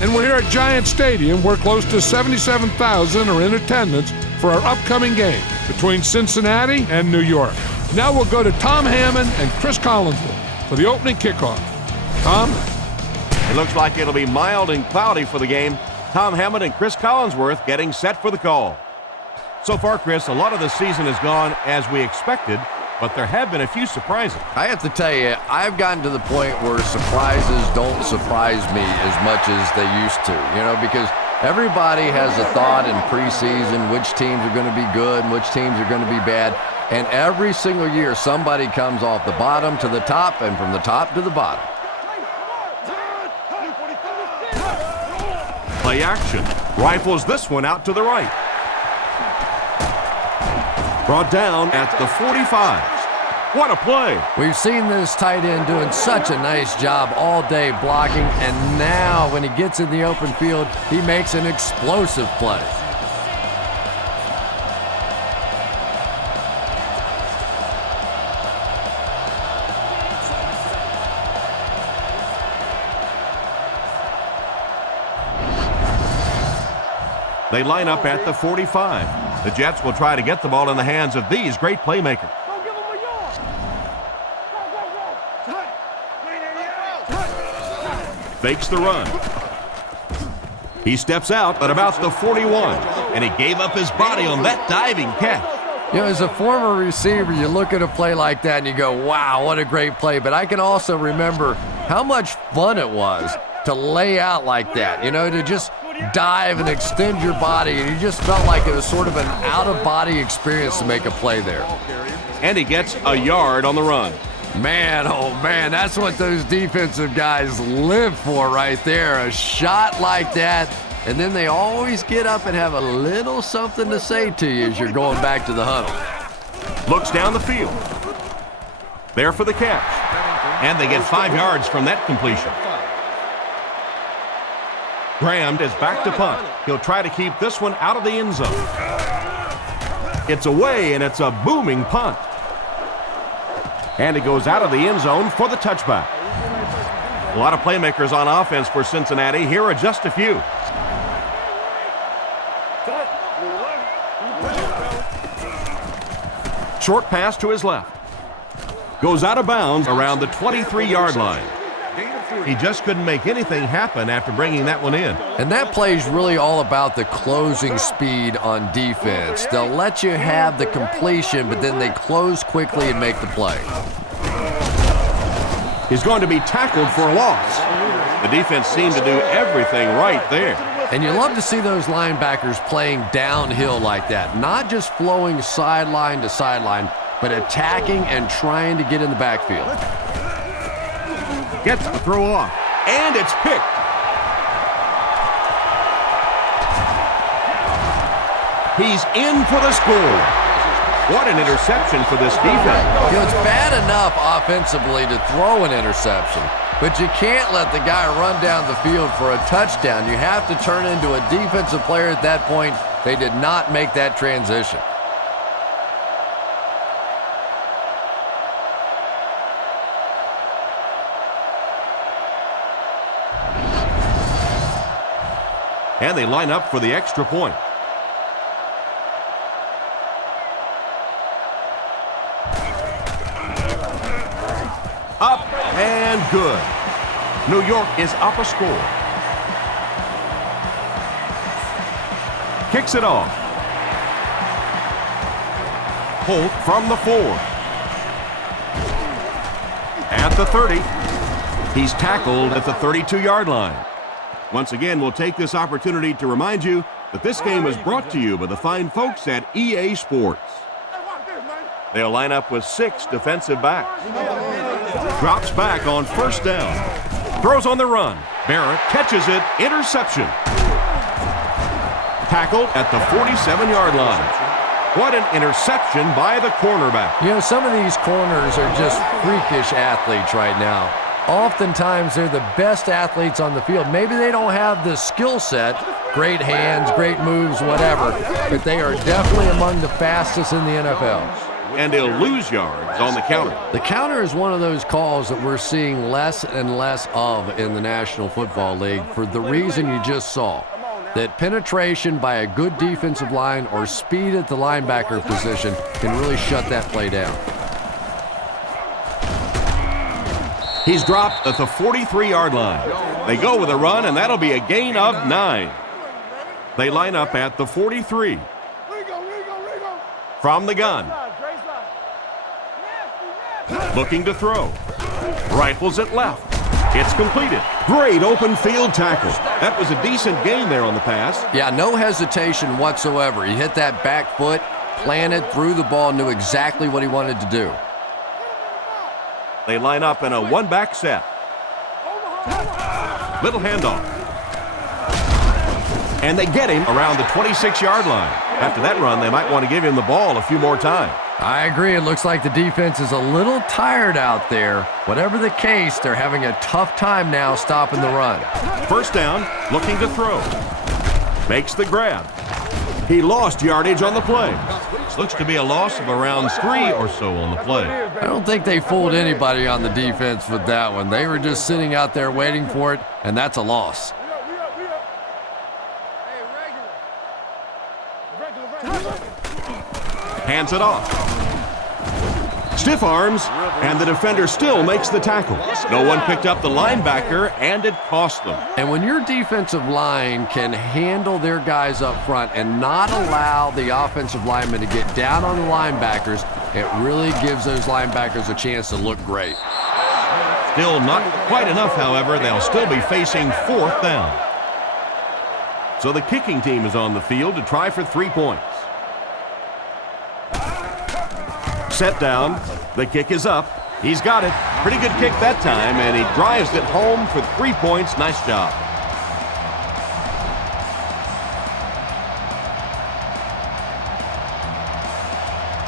And we're here at Giant Stadium, where close to 77,000 are in attendance for our upcoming game between Cincinnati and New York. Now we'll go to Tom Hammond and Chris Collinsworth for the opening kickoff. Tom? It looks like it'll be mild and cloudy for the game. Tom Hammond and Chris Collinsworth getting set for the call. So far, Chris, a lot of the season has gone as we expected, but there have been a few surprises. I have to tell you, I've gotten to the point where surprises don't surprise me as much as they used to, because everybody has a thought in preseason which teams are going to be good and which teams are going to be bad. And every single year, somebody comes off the bottom to the top and from the top to the bottom. Play action. Rifles this one out to the right. Brought down at the 45. What a play. We've seen this tight end doing such a nice job all day blocking, and now when he gets in the open field, he makes an explosive play. They line up at the 45. The Jets will try to get the ball in the hands of these great playmakers. Fakes the run. He steps out at about the 41, and he gave up his body on that diving catch. As a former receiver, you look at a play like that and you go, wow, what a great play. But I can also remember how much fun it was to lay out like that, to just dive and extend your body, and you just felt like it was sort of an out-of-body experience to make a play there. And he gets a yard on the run. Man, oh man, that's what those defensive guys live for right there, a shot like that, and then they always get up and have a little something to say to you as you're going back to the huddle. Looks down the field. There for the catch. And they get 5 yards from that completion. Graham is back to punt. He'll try to keep this one out of the end zone. It's away, and it's a booming punt. And it goes out of the end zone for the touchback. A lot of playmakers on offense for Cincinnati. Here are just a few. Short pass to his left. Goes out of bounds around the 23-yard line. He just couldn't make anything happen after bringing that one in. And that play is really all about the closing speed on defense. They'll let you have the completion, but then they close quickly and make the play. He's going to be tackled for a loss. The defense seemed to do everything right there. And you love to see those linebackers playing downhill like that, not just flowing sideline to sideline, but attacking and trying to get in the backfield. Gets the throw off, and it's picked. He's in for the score. What an interception for this defense. It's bad enough offensively to throw an interception, but you can't let the guy run down the field for a touchdown. You have to turn into a defensive player at that point. They did not make that transition. And they line up for the extra point. Up and good. New York is up a score. Kicks it off. Holt from the 4. At the 30. He's tackled at the 32-yard line. Once again, we'll take this opportunity to remind you that this game is brought to you by the fine folks at EA Sports. They'll line up with 6 defensive backs. Drops back on first down. Throws on the run. Barrett catches it. Interception. Tackled at the 47-yard line. What an interception by the cornerback. Some of these corners are just freakish athletes right now. Oftentimes, they're the best athletes on the field. Maybe they don't have the skill set, great hands, great moves, whatever, but they are definitely among the fastest in the NFL. and he'll lose yards on the counter. The counter is one of those calls that we're seeing less and less of in the National Football League for the reason you just saw. That penetration by a good defensive line or speed at the linebacker position can really shut that play down. He's dropped at the 43-yard line. They go with a run, and that'll be a gain of 9. They line up at the 43. From the gun. Looking to throw. Rifles it left. It's completed. Great open field tackle. That was a decent gain there on the pass. Yeah, no hesitation whatsoever. He hit that back foot, planted, threw the ball, knew exactly what he wanted to do. They line up in a one-back set. Little handoff. And they get him around the 26-yard line. After that run, they might want to give him the ball a few more times. I agree. It looks like the defense is a little tired out there. Whatever the case, they're having a tough time now stopping the run. First down, looking to throw. Makes the grab. He lost yardage on the play. Looks to be a loss of around 3 or so on the play. I don't think they fooled anybody on the defense with that one. They were just sitting out there waiting for it, and that's a loss. Hands it off. Stiff arms, and the defender still makes the tackle. No one picked up the linebacker, and it cost them. And when your defensive line can handle their guys up front and not allow the offensive linemen to get down on the linebackers, it really gives those linebackers a chance to look great. Still not quite enough, however. They'll still be facing 4th down. So the kicking team is on the field to try for 3 points. Set down. The kick is up. He's got it. Pretty good kick that time, and he drives it home for 3 points. Nice job.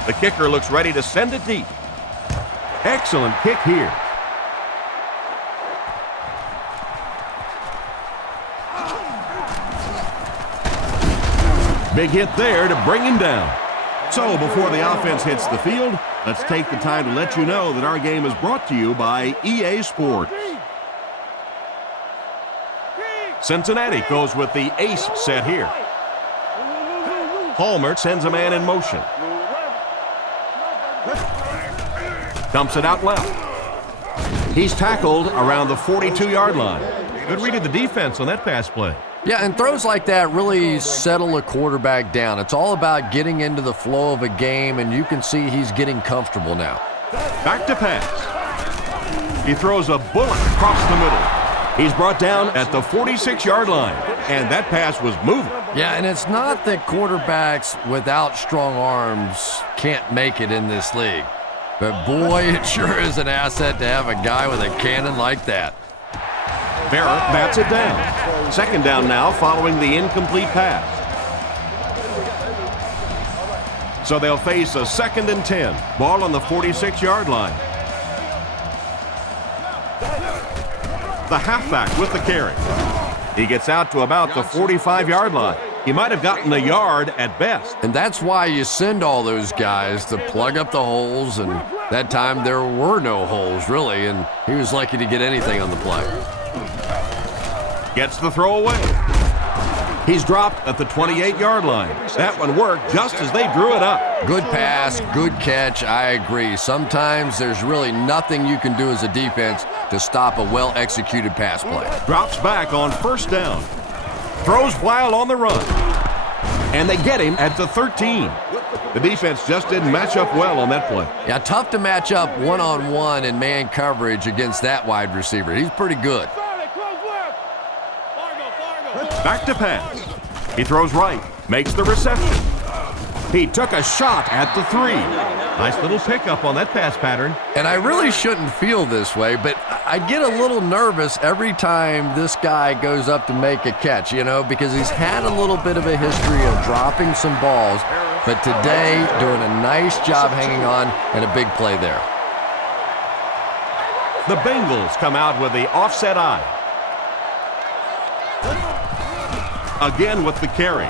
The kicker looks ready to send it deep. Excellent kick here. Big hit there to bring him down. So before the offense hits the field, let's take the time to let you know that our game is brought to you by EA Sports. Cincinnati goes with the ace set here. Palmer sends a man in motion. Dumps it out left. He's tackled around the 42-yard line. Good read of the defense on that pass play. Yeah, and throws like that really settle a quarterback down. It's all about getting into the flow of a game, and you can see he's getting comfortable now. Back to pass. He throws a bullet across the middle. He's brought down at the 46-yard line, and that pass was moving. Yeah, and it's not that quarterbacks without strong arms can't make it in this league. But boy, it sure is an asset to have a guy with a cannon like that. Barrett bats it down. 2nd down now following the incomplete pass. So they'll face a 2nd and 10. Ball on the 46-yard line. The halfback with the carry. He gets out to about the 45-yard line. He might have gotten a yard at best. And that's why you send all those guys to plug up the holes, and that time there were no holes, really, and he was lucky to get anything on the play. Gets the throw away. He's dropped at the 28-yard line. That one worked just as they drew it up. Good pass, good catch, I agree. Sometimes there's really nothing you can do as a defense to stop a well-executed pass play. Drops back on 1st down. Throws while on the run. And they get him at the 13. The defense just didn't match up well on that play. Yeah, tough to match up one-on-one in man coverage against that wide receiver. He's pretty good. Back to pass. He throws right, makes the reception. He took a shot at the 3. Nice little pickup on that pass pattern. And I really shouldn't feel this way, but I get a little nervous every time this guy goes up to make a catch, you know, because he's had a little bit of a history of dropping some balls, but today doing a nice job hanging on and a big play there. The Bengals come out with the offset eye. Again with the carry.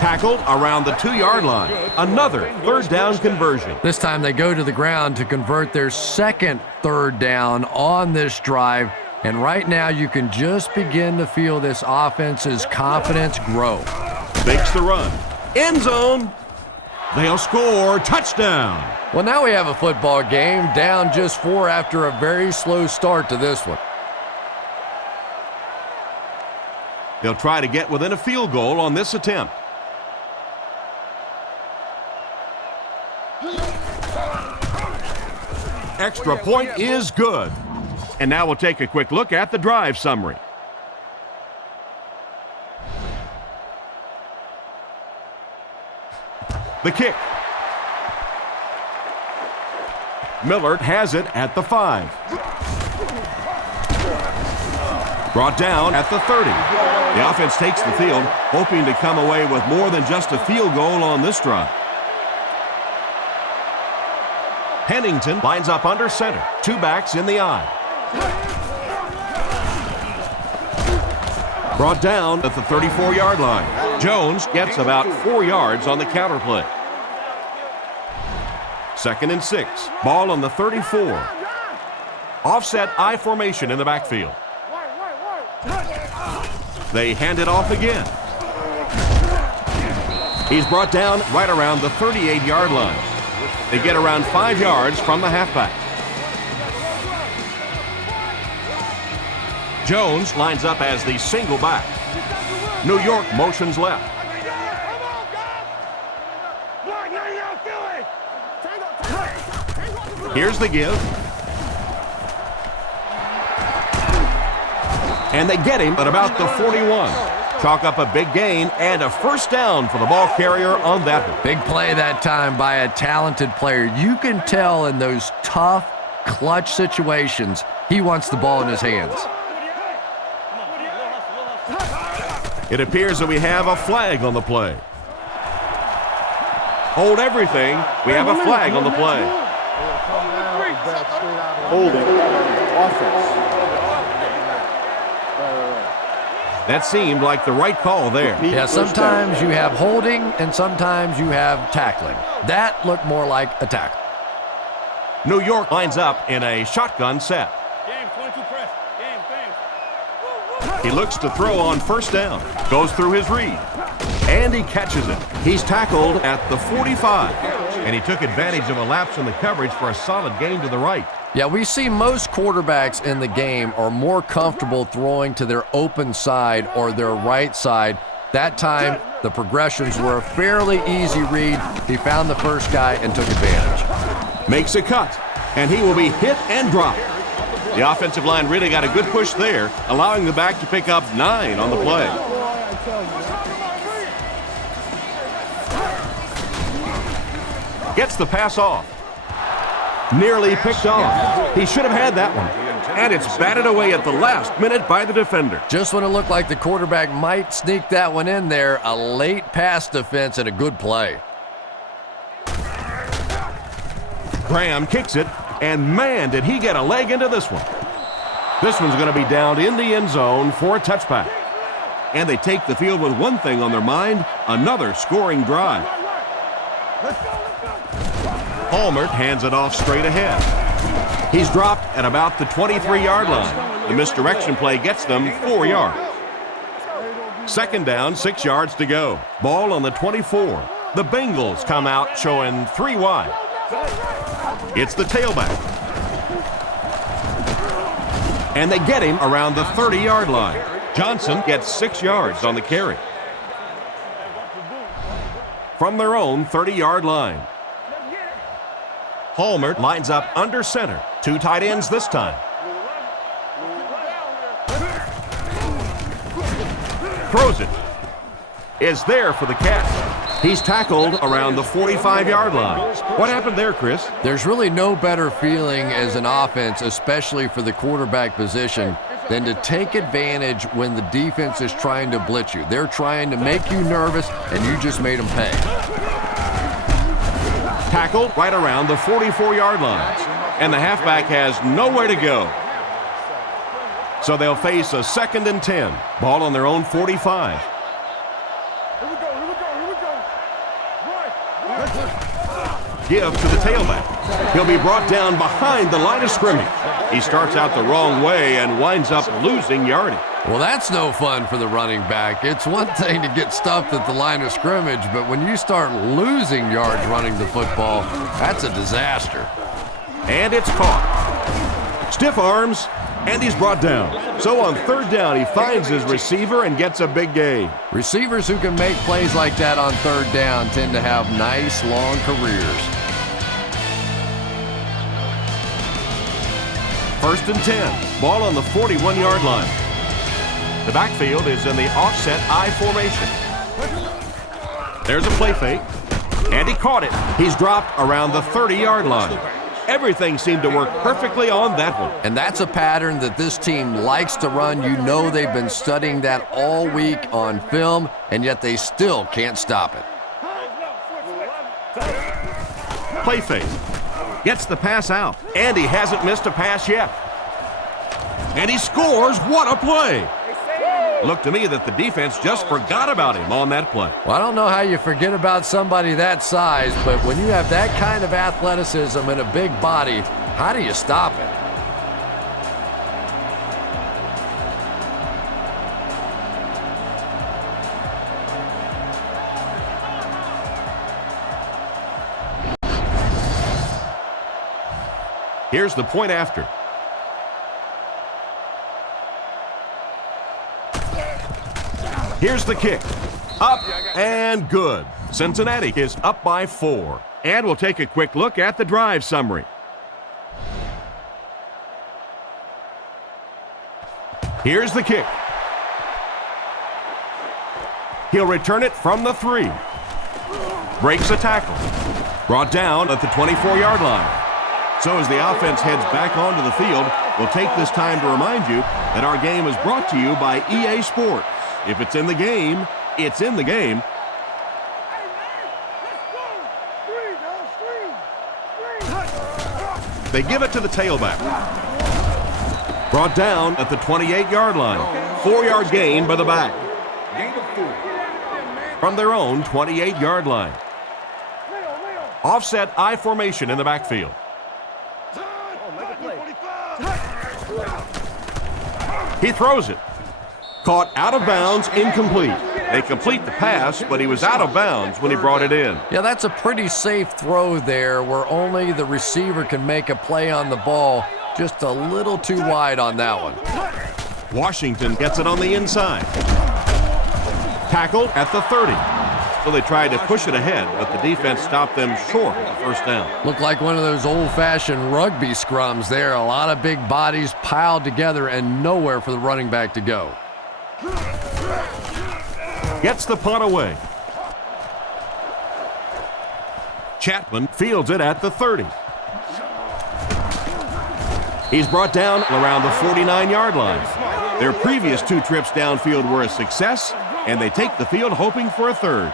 Tackled around the 2-yard line. Another third down conversion. This time they go to the ground to convert their second third down on this drive. And right now you can just begin to feel this offense's confidence grow. Fakes the run. End zone. They'll score. Touchdown. Well, now we have a football game down just 4 after a very slow start to this one. They'll try to get within a field goal on this attempt. Extra point is good. And now we'll take a quick look at the drive summary. The kick. Miller has it at the 5. Brought down at the 30. The offense takes the field, hoping to come away with more than just a field goal on this drive. Pennington lines up under center. 2 backs in the eye. Brought down at the 34-yard line. Jones gets about 4 yards on the counter play. 2nd and 6. Ball on the 34. Offset I formation in the backfield. They hand it off again. He's brought down right around the 38-yard line. They get around 5 yards from the halfback. Jones lines up as the single back. New York motions left. Here's the give. And they get him at about the 41. Chalk up a big gain and a first down for the ball carrier on that one. Big play that time by a talented player. You can tell in those tough, clutch situations, he wants the ball in his hands. It appears that we have a flag on the play. Hold everything. We have a flag on the play. Holding offense. That seemed like the right call there. Yeah, sometimes you have holding and sometimes you have tackling. That looked more like a tackle. New York lines up in a shotgun set. He looks to throw on first down. Goes through his read. And he catches it. He's tackled at the 45. And he took advantage of a lapse in the coverage for a solid gain to the right. Yeah, we see most quarterbacks in the game are more comfortable throwing to their open side or their right side. That time, the progressions were a fairly easy read. He found the first guy and took advantage. Makes a cut, and he will be hit and dropped. The offensive line really got a good push there, allowing the back to pick up 9 on the play. Gets the pass off. Nearly picked off. He should have had that one. And it's batted away at the last minute by the defender. Just when it looked like the quarterback might sneak that one in there, a late pass defense and a good play. Graham kicks it, and man, did he get a leg into this one. This one's going to be down in the end zone for a touchback. And they take the field with one thing on their mind, another scoring drive. Palmer hands it off straight ahead. He's dropped at about the 23-yard line. The misdirection play gets them 4 yards. 2nd down, 6 yards to go. Ball on the 24. The Bengals come out showing 3 wide. It's the tailback. And they get him around the 30-yard line. Johnson gets 6 yards on the carry. From their own 30-yard line. Palmer lines up under center. 2 tight ends this time. Throws it. Is there for the catch. He's tackled around the 45-yard line. What happened there, Chris? There's really no better feeling as an offense, especially for the quarterback position, than to take advantage when the defense is trying to blitz you. They're trying to make you nervous, and you just made them pay. Tackled right around the 44-yard line. And the halfback has nowhere to go. So they'll face a 2nd and 10. Ball on their own 45. give to the tailback. He'll be brought down behind the line of scrimmage. He starts out the wrong way and winds up losing yardage. Well, that's no fun for the running back. It's one thing to get stuffed at the line of scrimmage, but when you start losing yards running the football, that's a disaster. And it's caught. Stiff arms, and he's brought down. So on third down, he finds his receiver and gets a big gain. Receivers who can make plays like that on third down tend to have nice, long careers. 1st and 10. Ball on the 41-yard line. The backfield is in the offset I formation. There's a play fake, and he caught it. He's dropped around the 30-yard line. Everything seemed to work perfectly on that one. And that's a pattern that this team likes to run. You know they've been studying that all week on film, and yet they still can't stop it. Play fake. Gets the pass out, and he hasn't missed a pass yet. And he scores. What a play! Looked to me that the defense just forgot about him on that play. Well, I don't know how you forget about somebody that size, but when you have that kind of athleticism and a big body, how do you stop it? Here's the point after. Here's the kick. Up and good. Cincinnati is up by 4. And we'll take a quick look at the drive summary. Here's the kick. He'll return it from the 3. Breaks a tackle. Brought down at the 24-yard line. So as the offense heads back onto the field, we'll take this time to remind you that our game is brought to you by EA Sports. If it's in the game, it's in the game. They give it to the tailback. Brought down at the 28-yard line. 4-yard gain by the back. From their own 28-yard line. Offset I formation in the backfield. He throws it. Caught out of bounds, incomplete. They complete the pass, but he was out of bounds when he brought it in. Yeah, that's a pretty safe throw there where only the receiver can make a play on the ball. Just a little too wide on that one. Washington gets it on the inside. Tackled at the 30. So they tried to push it ahead, but the defense stopped them short of the first down. Looked like one of those old-fashioned rugby scrums there. A lot of big bodies piled together and nowhere for the running back to go. Gets the punt away. Chapman fields it at the 30. He's brought down around the 49-yard line. Their previous 2 trips downfield were a success, and they take the field hoping for a third.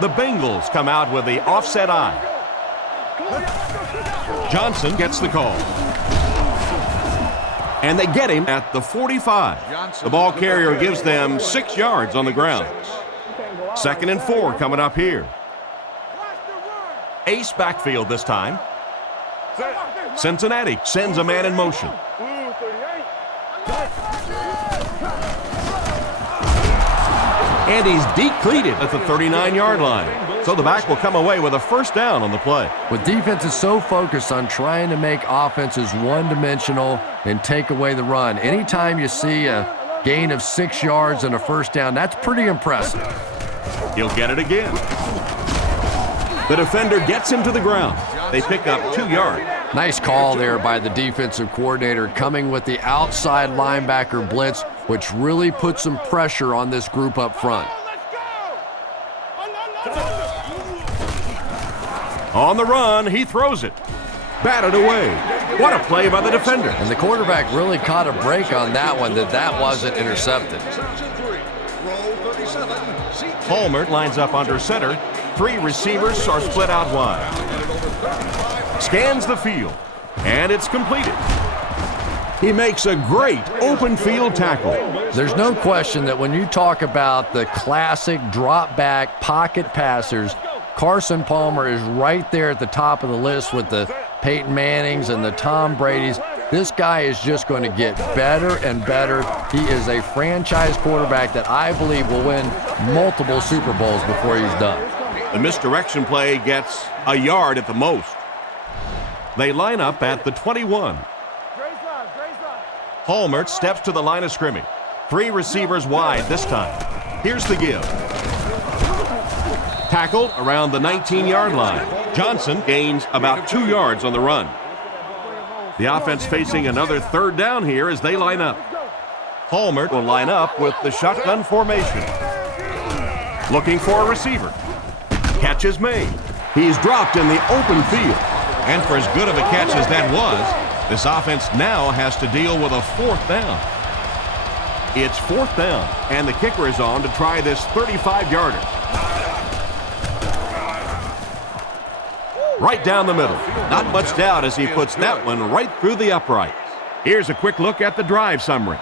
The Bengals come out with the offset I. Johnson gets the call. And they get him at the 45. The ball carrier gives them 6 yards on the ground. 2nd and 4 coming up here. Ace backfield this time. Cincinnati sends a man in motion. And he's decleated at the 39-yard line. So the back will come away with a first down on the play. With defenses so focused on trying to make offenses one-dimensional and take away the run, anytime you see a gain of 6 yards and a first down, that's pretty impressive. He'll get it again. The defender gets him to the ground. They pick up 2 yards. Nice call there by the defensive coordinator, coming with the outside linebacker blitz, which really puts some pressure on this group up front. On the run, he throws it. Batted away. What a play by the defender. And the quarterback really caught a break on that one, that wasn't intercepted. Palmer lines up under center. 3 receivers are split out wide. Scans the field, and it's completed. He makes a great open field tackle. There's no question that when you talk about the classic drop back pocket passers, Carson Palmer is right there at the top of the list with the Peyton Mannings and the Tom Bradys. This guy is just going to get better and better. He is a franchise quarterback that I believe will win multiple Super Bowls before he's done. The misdirection play gets a yard at the most. They line up at the 21. Hallmark steps to the line of scrimmage. 3 receivers wide this time. Here's the give. Tackled around the 19-yard line. Johnson gains about 2 yards on the run. The offense facing another 3rd down here as they line up. Hallmark will line up with the shotgun formation. Looking for a receiver. Catch is made. He's dropped in the open field. And for as good of a catch as that was, this offense now has to deal with a 4th down. It's 4th down, and the kicker is on to try this 35-yarder. Right down the middle. Not much doubt as he puts that one right through the uprights. Here's a quick look at the drive summary.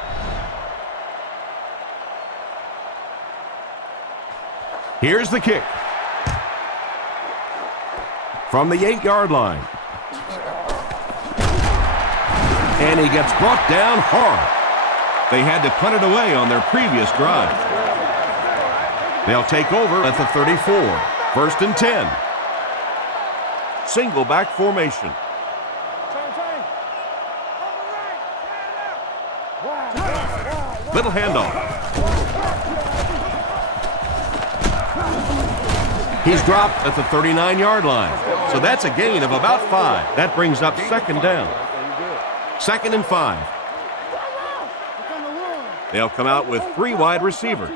Here's the kick. From the 8-yard line. And he gets brought down hard. They had to punt it away on their previous drive. They'll take over at the 34. 1st and 10. Single back formation. Little handoff. He's dropped at the 39-yard line. So that's a gain of about 5. That brings up 2nd down. 2nd and 5. They'll come out with 3 wide receivers.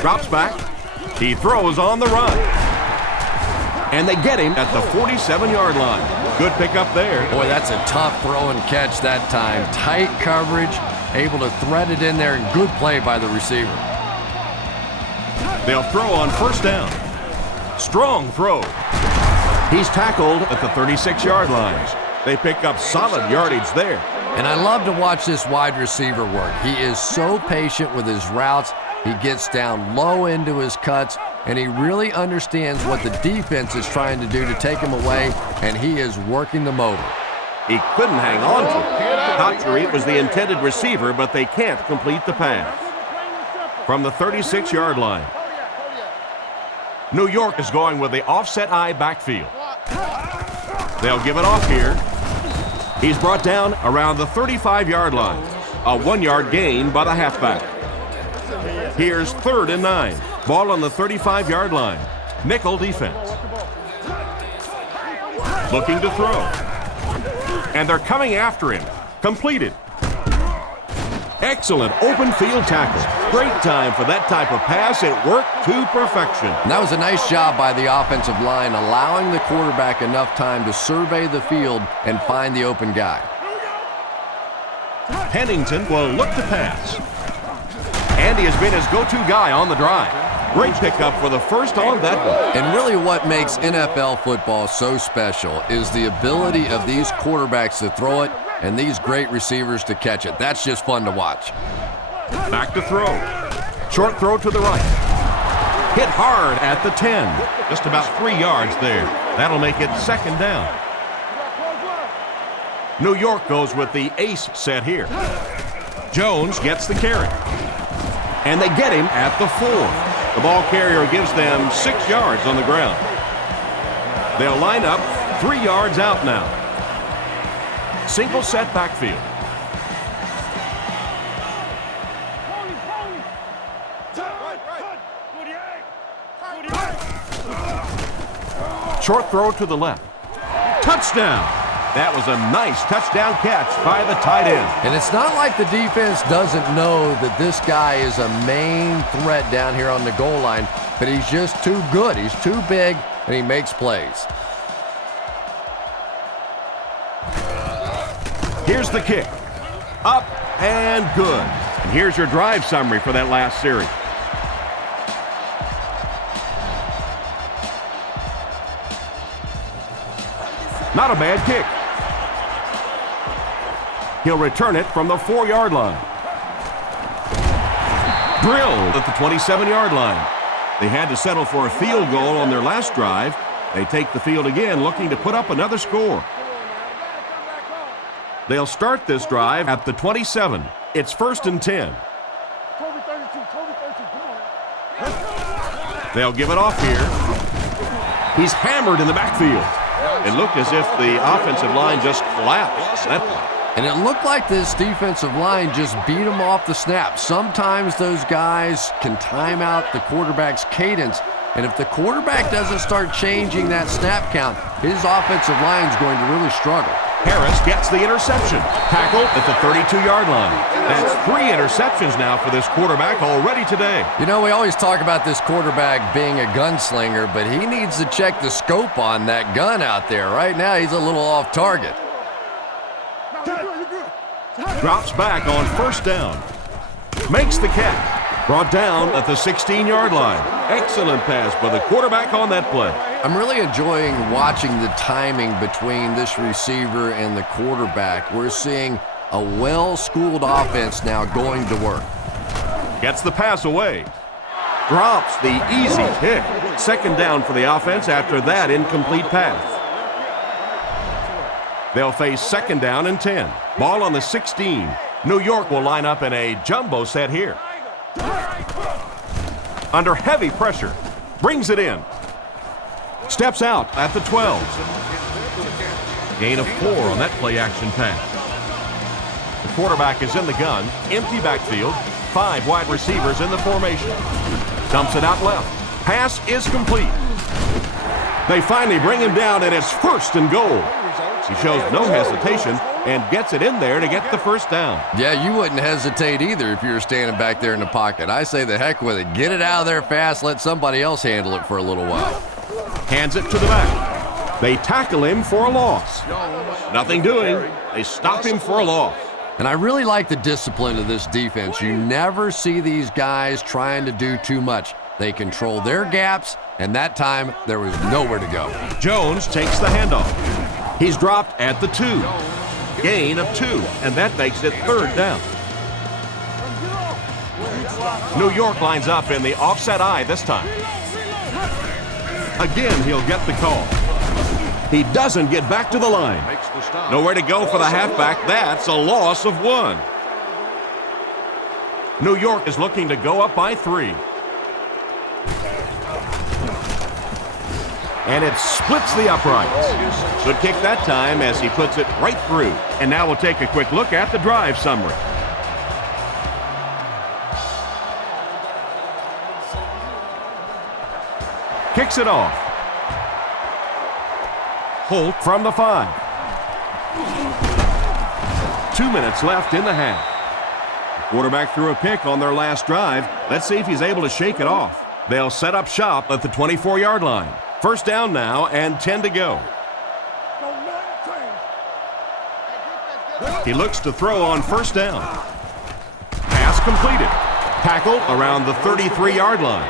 Drops back. He throws on the run. And they get him at the 47-yard line. Good pickup there. Boy, that's a tough throw and catch that time. Tight coverage, able to thread it in there, and good play by the receiver. They'll throw on 1st down. Strong throw. He's tackled at the 36-yard line. They pick up solid yardage there. And I love to watch this wide receiver work. He is so patient with his routes. He gets down low into his cuts, and he really understands what the defense is trying to do to take him away, and he is working them over. He couldn't hang on to it. Thought to read was the intended receiver, but they can't complete the pass. From the 36-yard line. New York is going with the offset eye backfield. They'll give it off here. He's brought down around the 35-yard line. A 1-yard gain by the halfback. Here's 3rd and 9. Ball on the 35-yard line. Nickel defense. Looking to throw. And they're coming after him. Completed. Excellent open field tackle. Great time for that type of pass. It worked to perfection. And that was a nice job by the offensive line, allowing the quarterback enough time to survey the field and find the open guy. Pennington will look to pass. And he has been his go-to guy on the drive. Great pickup for the 1st on that one. And really what makes NFL football so special is the ability of these quarterbacks to throw it and these great receivers to catch it. That's just fun to watch. Back to throw. Short throw to the right. Hit hard at the 10. Just about 3 yards there. That'll make it 2nd down. New York goes with the ace set here. Jones gets the carry. And they get him at the 4. The ball carrier gives them 6 yards on the ground. They'll line up 3 yards out now. Single set backfield. Short throw to the left. Touchdown. That was a nice touchdown catch by the tight end. And it's not like the defense doesn't know that this guy is a main threat down here on the goal line, but he's just too good. He's too big, and he makes plays. Here's the kick. Up and good. And here's your drive summary for that last series. Not a bad kick. He'll return it from the 4-yard line. Drilled at the 27-yard line. They had to settle for a field goal on their last drive. They take the field again, looking to put up another score. They'll start this drive at the 27. It's 1st and 10. They'll give it off here. He's hammered in the backfield. It looked as if the offensive line just collapsed. And it looked like this defensive line just beat him off the snap. Sometimes those guys can time out the quarterback's cadence. And if the quarterback doesn't start changing that snap count, his offensive line's going to really struggle. Harris gets the interception. Tackled at the 32-yard line. That's 3 interceptions now for this quarterback already today. You know, we always talk about this quarterback being a gunslinger, but he needs to check the scope on that gun out there. Right now, he's a little off target. Drops back on 1st down. Makes the catch. Brought down at the 16-yard line. Excellent pass by the quarterback on that play. I'm really enjoying watching the timing between this receiver and the quarterback. We're seeing a well-schooled offense now going to work. Gets the pass away. Drops the easy pick. 2nd down for the offense after that incomplete pass. They'll face 2nd down and 10. Ball on the 16. New York will line up in a jumbo set here. Under heavy pressure. Brings it in. Steps out at the 12. Gain of 4 on that play-action pass. The quarterback is in the gun. Empty backfield. 5 wide receivers in the formation. Dumps it out left. Pass is complete. They finally bring him down, and it's 1st and goal. He shows no hesitation and gets it in there to get the 1st down. Yeah, you wouldn't hesitate either if you were standing back there in the pocket. I say the heck with it. Get it out of there fast. Let somebody else handle it for a little while. Hands it to the back. They tackle him for a loss. Nothing doing. They stop him for a loss. And I really like the discipline of this defense. You never see these guys trying to do too much. They control their gaps, and that time there was nowhere to go. Jones takes the handoff. He's dropped at the 2. Gain of 2, and that makes it 3rd down. New York lines up in the offset eye this time. Again, he'll get the call. He doesn't get back to the line. Nowhere to go for the halfback. That's a loss of 1. New York is looking to go up by 3. And it splits the uprights. Good kick that time as he puts it right through. And now we'll take a quick look at the drive summary. Kicks it off. Holt from the 5. 2 minutes left in the half. The quarterback threw a pick on their last drive. Let's see if he's able to shake it off. They'll set up shop at the 24-yard line. 1st down now and 10 to go. He looks to throw on 1st down. Pass completed. Tackle around the 33-yard line.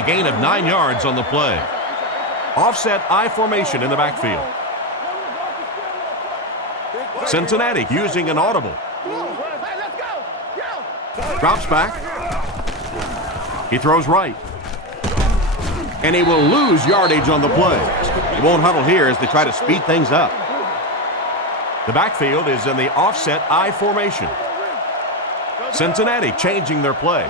A gain of 9 yards on the play. Offset I formation in the backfield. Cincinnati using an audible. Drops back. He throws right. And he will lose yardage on the play. He won't huddle here as they try to speed things up. The backfield is in the offset I formation. Cincinnati changing their play.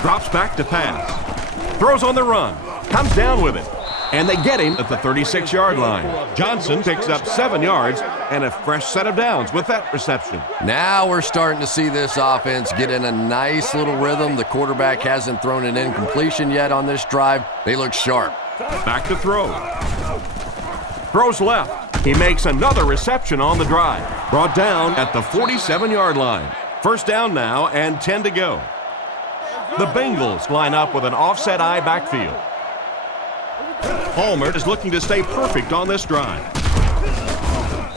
Drops back to pass. Throws on the run. Comes down with it. And they get him at the 36-yard line. Johnson picks up 7 yards and a fresh set of downs with that reception. Now we're starting to see this offense get in a nice little rhythm. The quarterback hasn't thrown an incompletion yet on this drive. They look sharp. Back to throw. Throws left. He makes another reception on the drive. Brought down at the 47-yard line. 1st down now and 10 to go. The Bengals line up with an offset I backfield. Palmer is looking to stay perfect on this drive.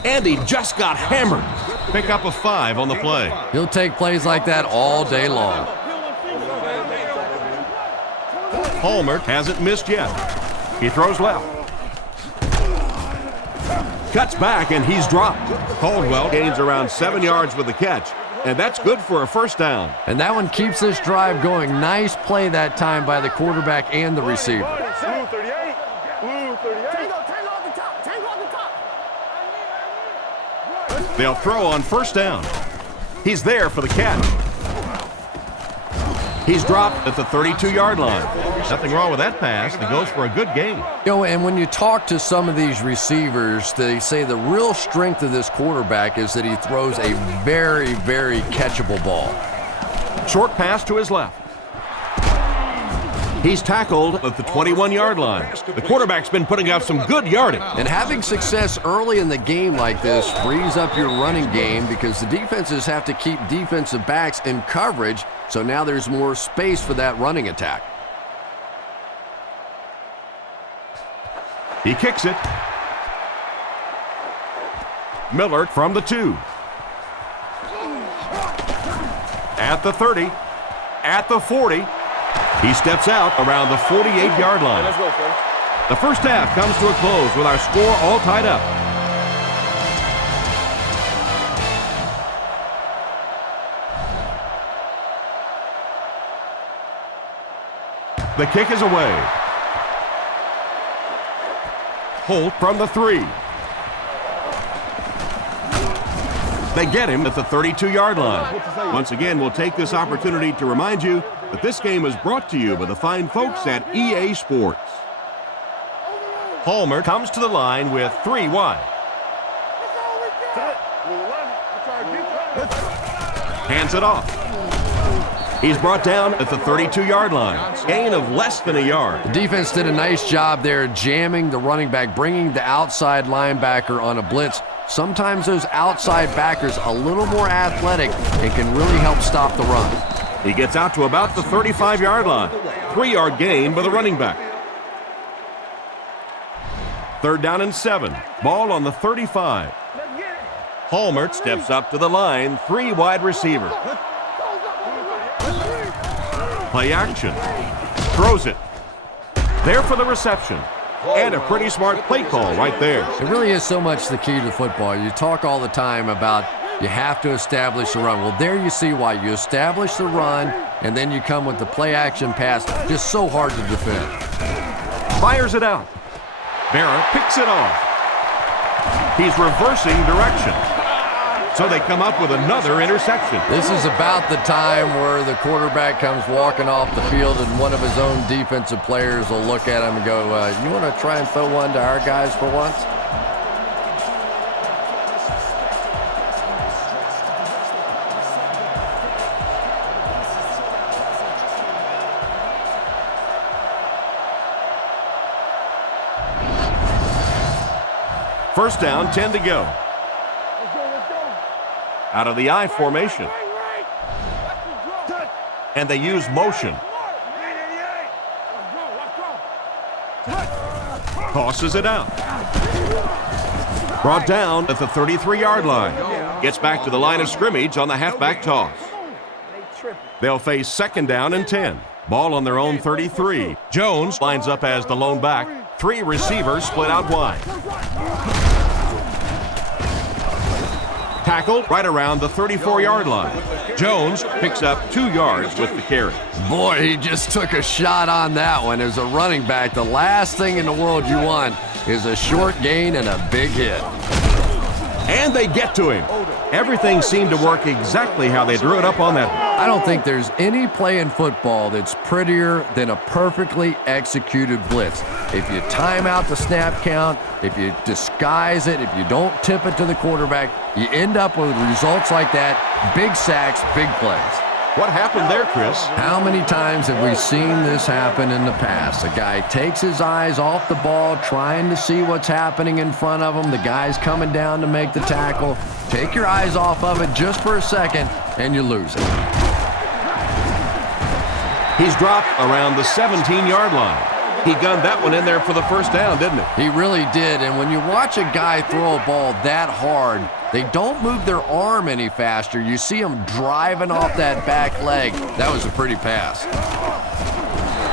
And he just got hammered. Pick up a 5 on the play. He'll take plays like that all day long. Palmer hasn't missed yet. He throws left. Cuts back and he's dropped. Caldwell gains around 7 yards with the catch. And that's good for a first down. And that one keeps this drive going. Nice play that time by the quarterback and the receiver. Blue 38. Blue 38. They'll throw on first down. He's there for the catch. He's dropped at the 32-yard line. Nothing wrong with that pass. He goes for a good gain. You know, and when you talk to some of these receivers, they say the real strength of this quarterback is that he throws a very, very catchable ball. Short pass to his left. He's tackled at the 21-yard line. The quarterback's been putting out some good yardage. And having success early in the game like this frees up your running game because the defenses have to keep defensive backs in coverage, so now there's more space for that running attack. He kicks it. Miller from the 2. At the 30. At the 40. He steps out around the 48-yard line. Let's go, folks. The first half comes to a close with our score all tied up. The kick is away. Holt from the 3. They get him at the 32-yard line. Once again, we'll take this opportunity to remind you that this game is brought to you by the fine folks at EA Sports. Palmer comes to the line with 3 wide. Hands it off. He's brought down at the 32-yard line. Gain of less than a yard. The defense did a nice job there jamming the running back, bringing the outside linebacker on a blitz. Sometimes those outside backers a little more athletic and can really help stop the run. He gets out to about the 35-yard line. 3-yard gain by the running back. 3rd down and 7. Ball on the 35. Hallmert steps up to the line. 3 wide receiver. Play action. Throws it. There for the reception. And a pretty smart play call right there. It really is so much the key to football. You talk all the time about you have to establish the run. Well, there you see why. You establish the run, and then you come with the play-action pass. Just so hard to defend. Fires it out. Barra picks it off. He's reversing direction. So they come up with another interception. This is about the time where the quarterback comes walking off the field and one of his own defensive players will look at him and go, you want to try and throw one to our guys for once? First down, 10 to go. Out of the I formation. And they use motion. Tosses it out. Brought down at the 33-yard line. Gets back to the line of scrimmage on the halfback toss. They'll face 2nd down and 10. Ball on their own 33. Jones lines up as the lone back. 3 receivers split out wide. Tackled right around the 34-yard line. Jones picks up 2 yards with the carry. Boy, he just took a shot on that one. As a running back, the last thing in the world you want is a short gain and a big hit. And they get to him. Everything seemed to work exactly how they drew it up on that. I don't think there's any play in football that's prettier than a perfectly executed blitz. If you time out the snap count, if you disguise it, if you don't tip it to the quarterback, you end up with results like that. Big sacks, big plays. What happened there, Chris? How many times have we seen this happen in the past? A guy takes his eyes off the ball, trying to see what's happening in front of him. The guy's coming down to make the tackle. Take your eyes off of it just for a second, and you lose it. He's dropped around the 17-yard line. He gunned that one in there for the first down, didn't he? He really did, and when you watch a guy throw a ball that hard, they don't move their arm any faster. You see him driving off that back leg. That was a pretty pass.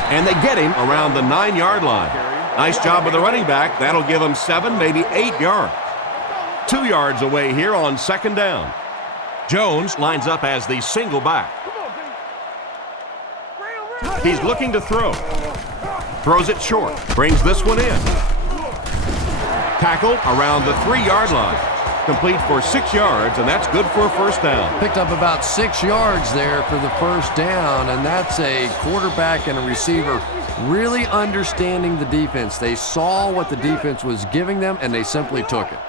And they get him around the 9-yard line. Nice job of the running back. That'll give him 7, maybe 8 yards. 2 yards away here on 2nd down. Jones lines up as the single back. He's looking to throw. Throws it short. Brings this one in. Tackled around the 3-yard line. Complete for 6 yards, and that's good for a first down. Picked up about 6 yards there for the first down, and that's a quarterback and a receiver really understanding the defense. They saw what the defense was giving them, and they simply took it.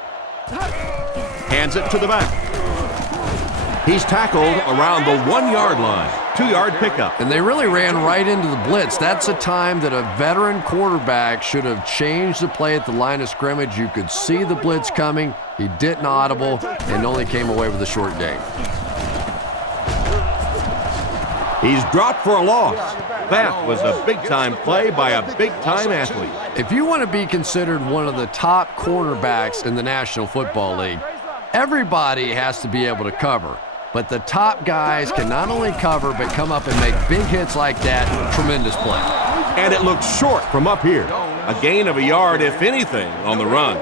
Hands it to the back. He's tackled around the 1-yard line. 2-yard pickup. And they really ran right into the blitz. That's a time that a veteran quarterback should have changed the play at the line of scrimmage. You could see the blitz coming. He didn't audible and only came away with a short gain. He's dropped for a loss. That was a big-time play by a big-time athlete. If you want to be considered one of the top quarterbacks in the National Football League, everybody has to be able to cover. But the top guys can not only cover, but come up and make big hits like that. Tremendous play. And it looks short from up here. A gain of a yard, if anything, on the run.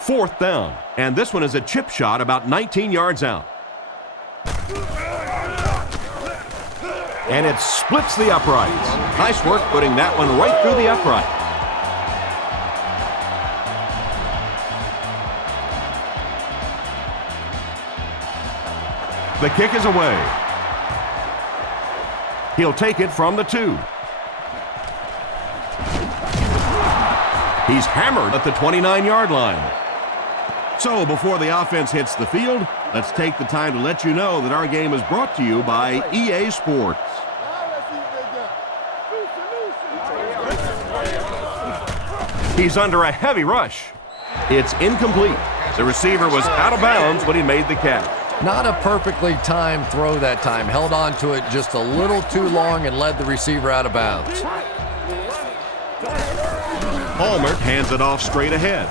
4th down. And this one is a chip shot about 19 yards out. And it splits the uprights. Nice work putting that one right through the upright. The kick is away. He'll take it from the 2. He's hammered at the 29-yard line. So before the offense hits the field, let's take the time to let you know that our game is brought to you by EA Sports. He's under a heavy rush. It's incomplete. The receiver was out of bounds when he made the catch. Not a perfectly timed throw that time. Held on to it just a little too long and led the receiver out of bounds. Palmer hands it off straight ahead.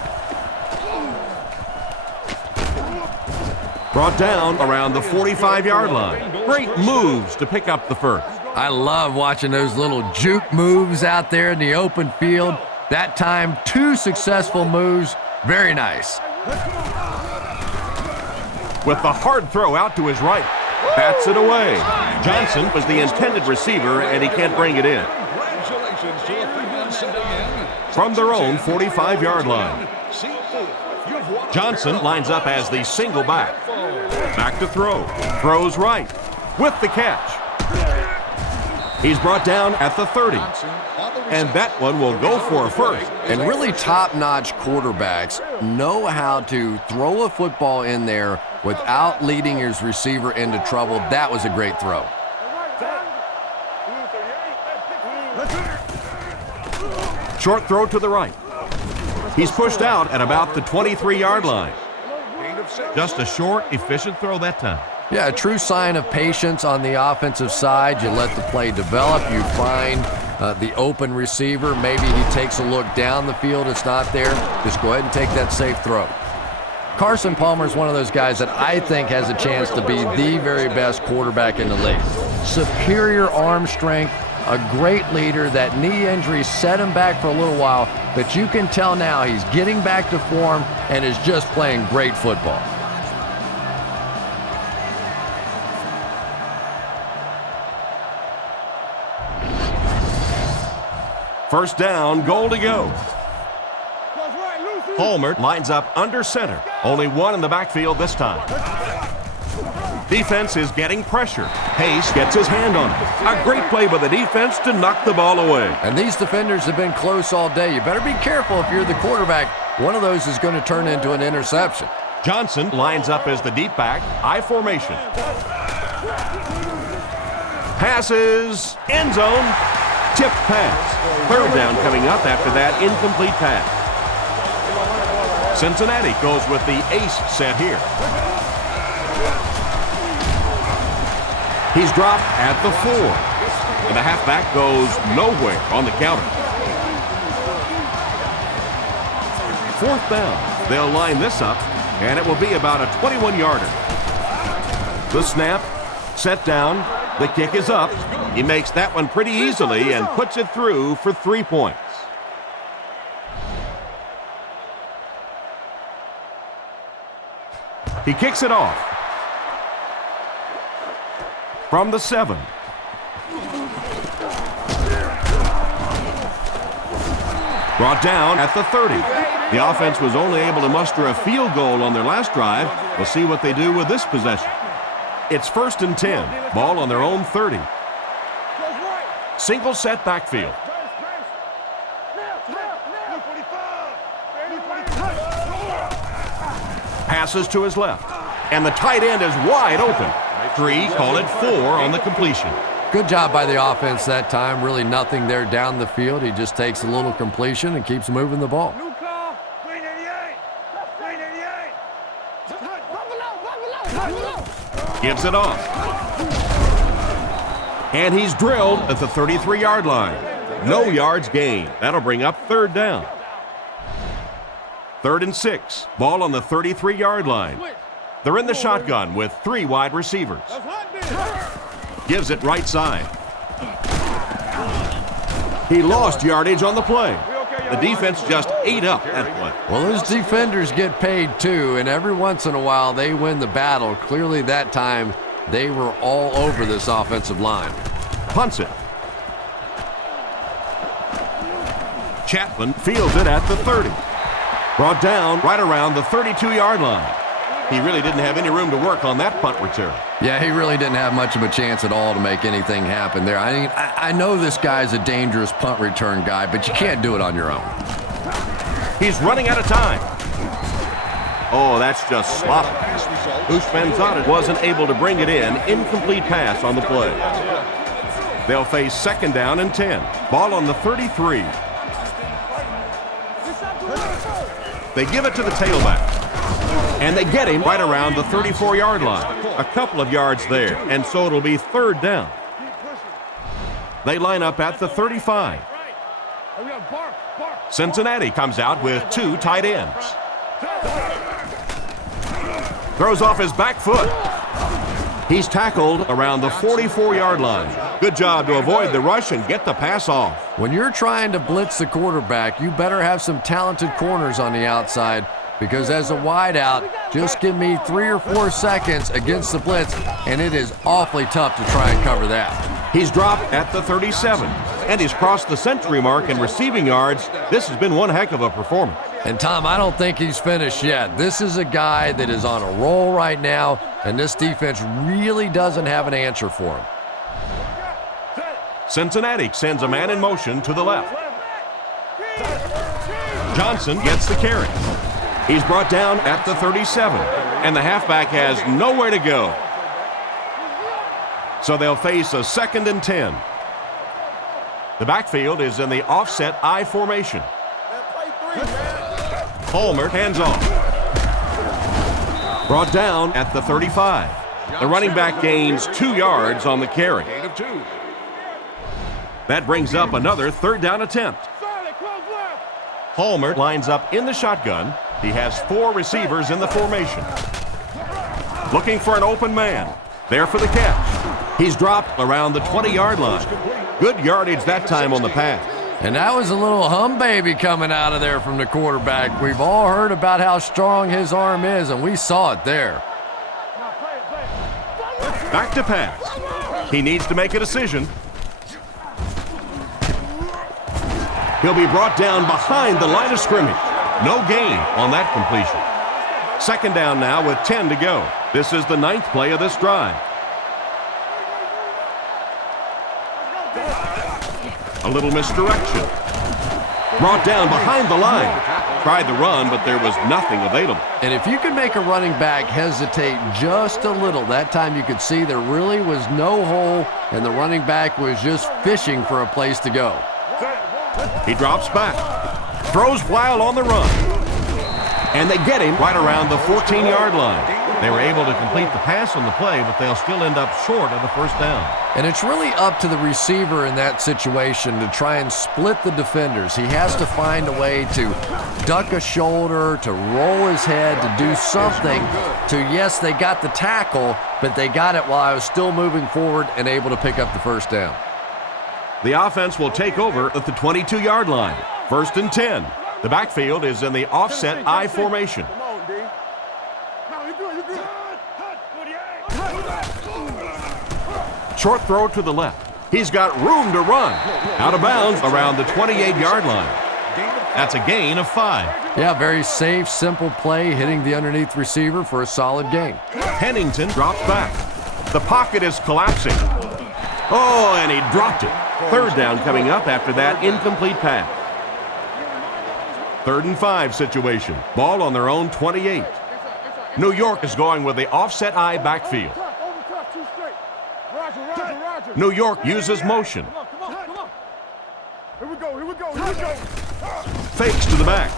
Brought down around the 45-yard line. Great moves to pick up the first. I love watching those little juke moves out there in the open field. That time, 2 successful moves. Very nice. With the hard throw out to his right. Bats it away. Johnson was the intended receiver, and he can't bring it in. From their own 45-yard line. Johnson lines up as the single back. Back to throw. Throws right. With the catch. He's brought down at the 30. And that one will go for a first. And really top-notch quarterbacks know how to throw a football in there without leading his receiver into trouble. That was a great throw. Short throw to the right. He's pushed out at about the 23-yard line. Just a short, efficient throw that time. Yeah, a true sign of patience on the offensive side. You let the play develop. You find the open receiver. Maybe he takes a look down the field. It's not there. Just go ahead and take that safe throw. Carson Palmer is one of those guys that I think has a chance to be the very best quarterback in the league. Superior arm strength, a great leader. That knee injury set him back for a little while, but you can tell now he's getting back to form and is just playing great football. First down, goal to go. Palmer lines up under center. Only one in the backfield this time. Defense is getting pressure. Pace gets his hand on it. A great play by the defense to knock the ball away. And these defenders have been close all day. You better be careful if you're the quarterback. One of those is going to turn into an interception. Johnson lines up as the deep back, I formation. Passes, end zone, tipped pass. Third down coming up after that incomplete pass. Cincinnati goes with the ace set here. He's dropped at the 4. And the halfback goes nowhere on the counter. 4th down. They'll line this up, and it will be about a 21-yarder. The snap, set down, the kick is up. He makes that one pretty easily and puts it through for 3 points. He kicks it off. From the 7. Brought down at the 30. The offense was only able to muster a field goal on their last drive. We'll see what they do with this possession. It's 1st and 10. Ball on their own 30. Single set backfield. Passes to his left. And the tight end is wide open. 3, call it 4 on the completion. Good job by the offense that time. Really nothing there down the field. He just takes a little completion and keeps moving the ball. Gives it off. And he's drilled at the 33-yard line. No yards gained. That'll bring up 3rd down. 3rd and 6. Ball on the 33-yard line. They're in the shotgun with 3 wide receivers. Gives it right side. He lost yardage on the play. The defense just ate up that play. Well, those defenders get paid too, and every once in a while they win the battle. Clearly that time they were all over this offensive line. Punts it. Chapman fields it at the 30. Brought down right around the 32-yard line. He really didn't have any room to work on that punt return. Yeah, he really didn't have much of a chance at all to make anything happen there. I mean, I know this guy's a dangerous punt return guy, but you can't do it on your own. He's running out of time. Oh, that's just sloppy. Usmanzadeh wasn't able to bring it in. Incomplete pass on the play. They'll face 2nd down and 10. Ball on the 33. They give it to the tailback. And they get him right around the 34-yard line. A couple of yards there, and so it'll be 3rd down. They line up at the 35. Cincinnati comes out with 2 tight ends. Throws off his back foot. He's tackled around the 44-yard line. Good job to avoid the rush and get the pass off. When you're trying to blitz the quarterback, you better have some talented corners on the outside, because as a wideout, just give me 3 or 4 seconds against the blitz, and it is awfully tough to try and cover that. He's dropped at the 37, and he's crossed the century mark in receiving yards. This has been one heck of a performance. And Tom, I don't think he's finished yet. This is a guy that is on a roll right now, and this defense really doesn't have an answer for him. Cincinnati sends a man in motion to the left. Johnson gets the carry. He's brought down at the 37, and the halfback has nowhere to go. So they'll face a 2nd and 10. The backfield is in the offset I formation. Palmer hands off. Brought down at the 35. The running back gains 2 yards on the carry. That brings up another 3rd down attempt. Palmer lines up in the shotgun. He has 4 receivers in the formation. Looking for an open man. There for the catch. He's dropped around the 20-yard line. Good yardage that time on the pass. And that was a little hum baby coming out of there from the quarterback. We've all heard about how strong his arm is, and we saw it there. Back to pass. He needs to make a decision. He'll be brought down behind the line of scrimmage. No gain on that completion. 2nd down now with 10 to go. This is the 9th play of this drive. A little misdirection. Brought down behind the line. Tried the run, but there was nothing available. And if you could make a running back hesitate just a little, that time you could see there really was no hole, and the running back was just fishing for a place to go. He drops back. Throws while on the run. And they get him right around the 14-yard line. They were able to complete the pass on the play, but they'll still end up short of the 1st down. And it's really up to the receiver in that situation to try and split the defenders. He has to find a way to duck a shoulder, to roll his head, to do something to, yes, they got the tackle, but they got it while I was still moving forward and able to pick up the 1st down. The offense will take over at the 22-yard line. 1st and 10. The backfield is in the offset I formation. Short throw to the left. He's got room to run. Out of bounds around the 28-yard line. That's a gain of 5. Yeah, very safe, simple play, hitting the underneath receiver for a solid gain. Pennington drops back. The pocket is collapsing. Oh, and he dropped it. Third down coming up after that incomplete pass. 3rd and 5 situation. Ball on their own 28. New York is going with the offset eye backfield. New York uses motion. Here we go. Fakes to the back.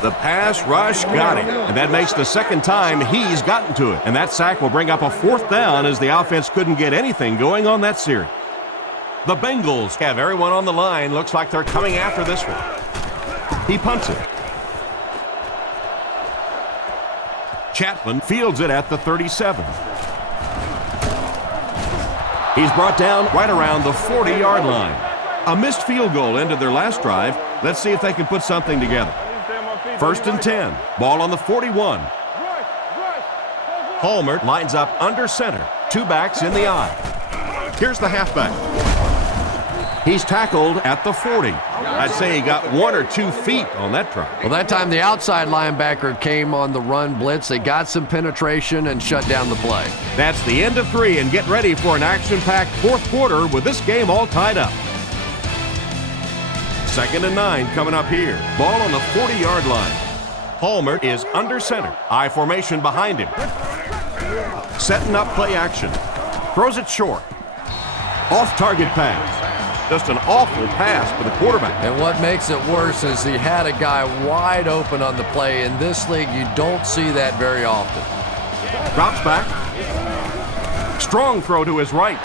The pass rush got him, and that makes the second time he's gotten to it. And that sack will bring up a 4th down as the offense couldn't get anything going on that series. The Bengals have everyone on the line. Looks like they're coming after this one. He punts it. Chapman fields it at the 37. He's brought down right around the 40-yard line. A missed field goal ended their last drive. Let's see if they can put something together. 1st and 10. Ball on the 41. Palmer lines up under center. 2 backs in the eye. Here's the halfback. He's tackled at the 40. I'd say he got 1 or 2 feet on that try. Well, that time the outside linebacker came on the run blitz. They got some penetration and shut down the play. That's the end of 3, and get ready for an action-packed 4th quarter with this game all tied up. 2nd and 9 coming up here. Ball on the 40-yard line. Palmer is under center. I formation behind him. Setting up play action. Throws it short. Off-target pass. Just an awful pass for the quarterback. And what makes it worse is he had a guy wide open on the play. In this league, you don't see that very often. Drops back. Strong throw to his right.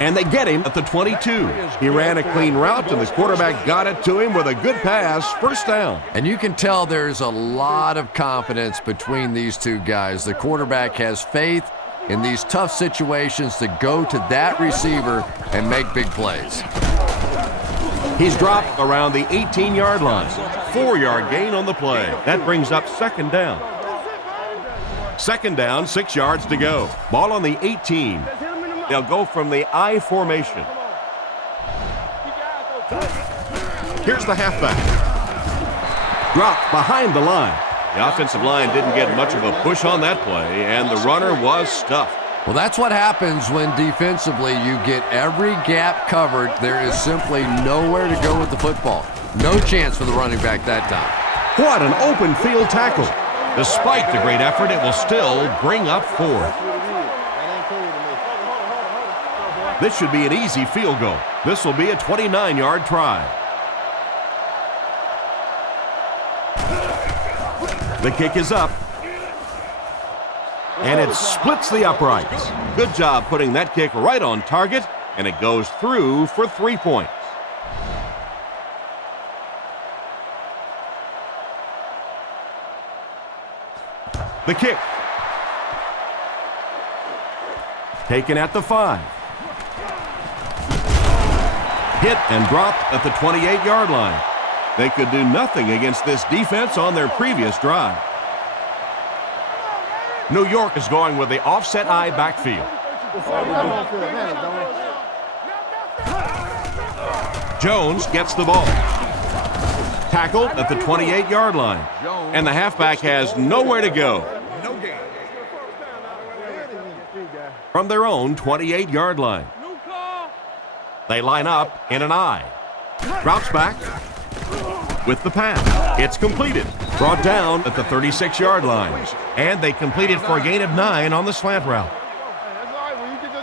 And they get him at the 22. He ran a clean route, and the quarterback got it to him with a good pass. 1st down. And you can tell there's a lot of confidence between these two guys. The quarterback has faith in these tough situations to go to that receiver and make big plays. He's dropped around the 18-yard line. 4-yard gain on the play. That brings up 2nd down. 2nd down, 6 yards to go. Ball on the 18. They'll go from the I formation. Here's the halfback. Dropped behind the line. The offensive line didn't get much of a push on that play, and the runner was stuffed. Well, that's what happens when defensively you get every gap covered. There is simply nowhere to go with the football. No chance for the running back that time. What an open field tackle. Despite the great effort, it will still bring up 4th. This should be an easy field goal. This will be a 29-yard try. The kick is up. And it splits the uprights. Good job putting that kick right on target, and it goes through for 3 points. The kick. Taken at the 5. Hit and dropped at the 28-yard line. They could do nothing against this defense on their previous drive. New York is going with the offset eye backfield. Jones gets the ball. Tackled at the 28-yard line. And the halfback has nowhere to go. From their own 28-yard line. They line up in an I. Drops back with the pass. It's completed. Brought down at the 36-yard line. And they completed for a gain of 9 on the slant route.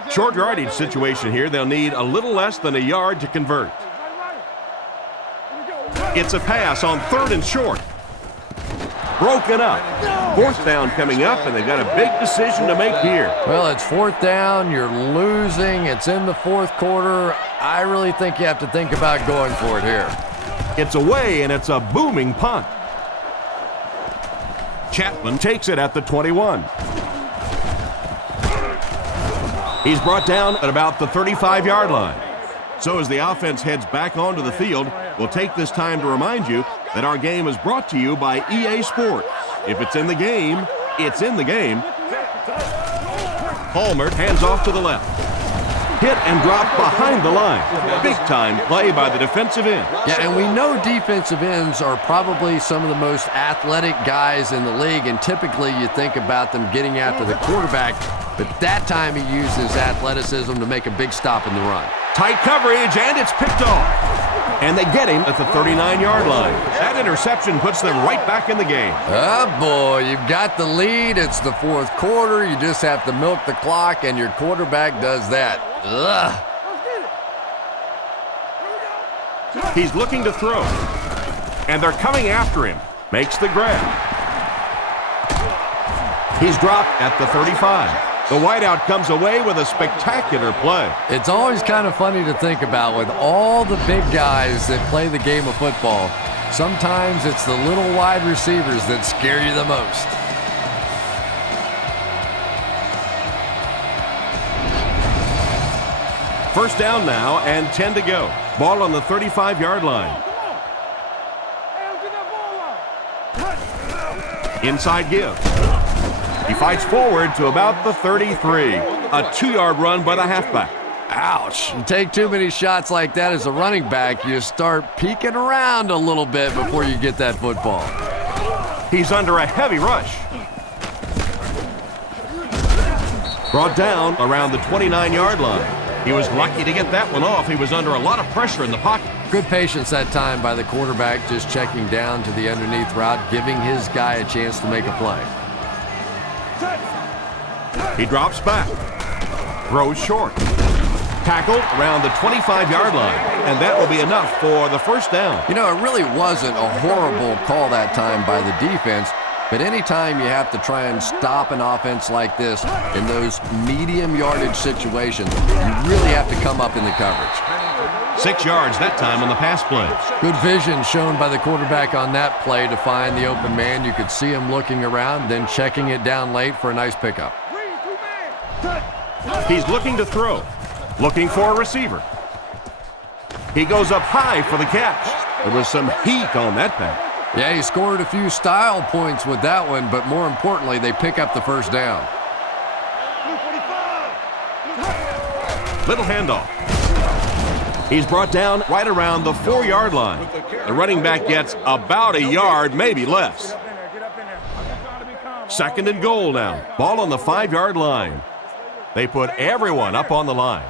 Short yardage situation here. They'll need a little less than a yard to convert. It's a pass on 3rd and short. Broken up. 4th down coming up, and they've got a big decision to make here. Well, it's 4th down. You're losing. It's in the 4th quarter. I really think you have to think about going for it here. It's away, and it's a booming punt. Chapman takes it at the 21. He's brought down at about the 35-yard line. So as the offense heads back onto the field, we'll take this time to remind you that our game is brought to you by EA Sports. If it's in the game, it's in the game. Palmer hands off to the left. Hit and drop behind the line. Big-time play by the defensive end. Yeah, and we know defensive ends are probably some of the most athletic guys in the league, and typically you think about them getting after the quarterback, but that time he used his athleticism to make a big stop in the run. Tight coverage, and it's picked off. And they get him at the 39-yard line. That interception puts them right back in the game. Oh, boy, you've got the lead. It's the fourth quarter. You just have to milk the clock, and your quarterback does that. Ugh. He's looking to throw. And they're coming after him. Makes the grab. He's dropped at the 35. The wideout comes away with a spectacular play. It's always kind of funny to think about with all the big guys that play the game of football. Sometimes it's the little wide receivers that scare you the most. First down now and 10 to go. Ball on the 35-yard line. Inside give. He fights forward to about the 33. A 2-yard run by the halfback. Ouch. You take too many shots like that as a running back, you start peeking around a little bit before you get that football. He's under a heavy rush. Brought down around the 29-yard line. He was lucky to get that one off. He was under a lot of pressure in the pocket. Good patience that time by the quarterback, just checking down to the underneath route, giving his guy a chance to make a play. He drops back. Throws short. Tackled around the 25-yard line. And that will be enough for the first down. You know, it really wasn't a horrible call that time by the defense, but anytime you have to try and stop an offense like this in those medium yardage situations, you really have to come up in the coverage. 6 yards that time on the pass play. Good vision shown by the quarterback on that play to find the open man. You could see him looking around, then checking it down late for a nice pickup. He's looking to throw. Looking for a receiver. He goes up high for the catch. There was some heat on that pass. Yeah, he scored a few style points with that one, but more importantly, they pick up the first down. Little handoff. He's brought down right around the 4-yard line. The running back gets about a yard, maybe less. Second and goal now. Ball on the 5-yard line. They put everyone up on the line.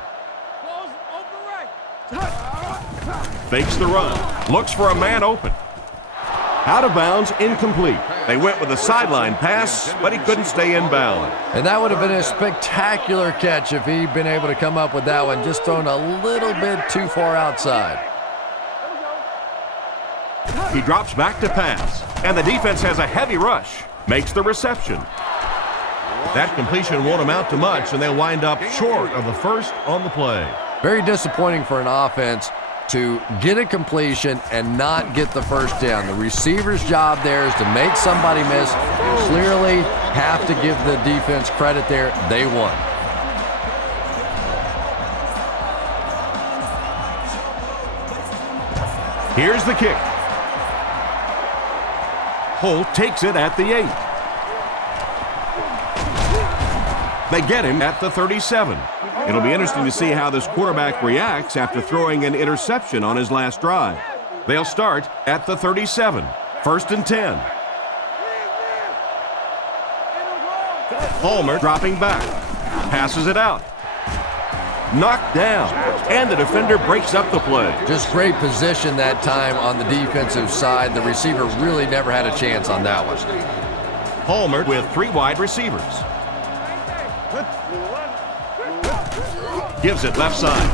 Fakes the run. Looks for a man open. Out of bounds, incomplete. They went with a sideline pass, but he couldn't stay in bounds. And that would have been a spectacular catch if he'd been able to come up with that one, just thrown a little bit too far outside. He drops back to pass, and the defense has a heavy rush. Makes the reception. That completion won't amount to much, and they'll wind up short of the first on the play. Very disappointing for an offense to get a completion and not get the first down. The receiver's job there is to make somebody miss. Clearly have to give the defense credit there. They won. Here's the kick. Holt takes it at the 8. They get him at the 37. It'll be interesting to see how this quarterback reacts after throwing an interception on his last drive. They'll start at the 37. First and 10. Palmer dropping back. Passes it out. Knocked down. And the defender breaks up the play. Just great position that time on the defensive side. The receiver really never had a chance on that one. Palmer with 3 wide receivers. Gives it left side.